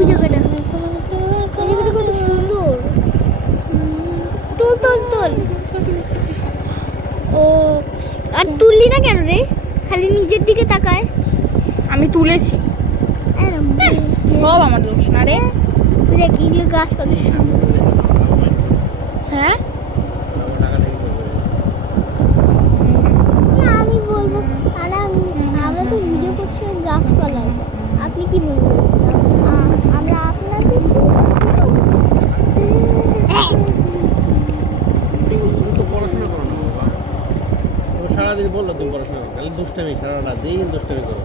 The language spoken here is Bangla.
ওই জায়গাটা কত সুন্দর। তোল তোল তোল। ও আর তুললি না কেন রে? খালি নিজের দিকে তাকায়। আমি তুলেছি, সব আমার দোষ না রে। দেখ এগুলো গাছ কত সুন্দর। হ্যাঁ আমি বলবো তাহলে আমরা তো ভিডিও করছি গাছপালা, আপনি কি বলবেন? আমরা আপনাদের সারাদিন বললো তুমি পড়াশোনা করো, খালি দুষ্টামি, সারা রাত দিন দুষ্টামি করো।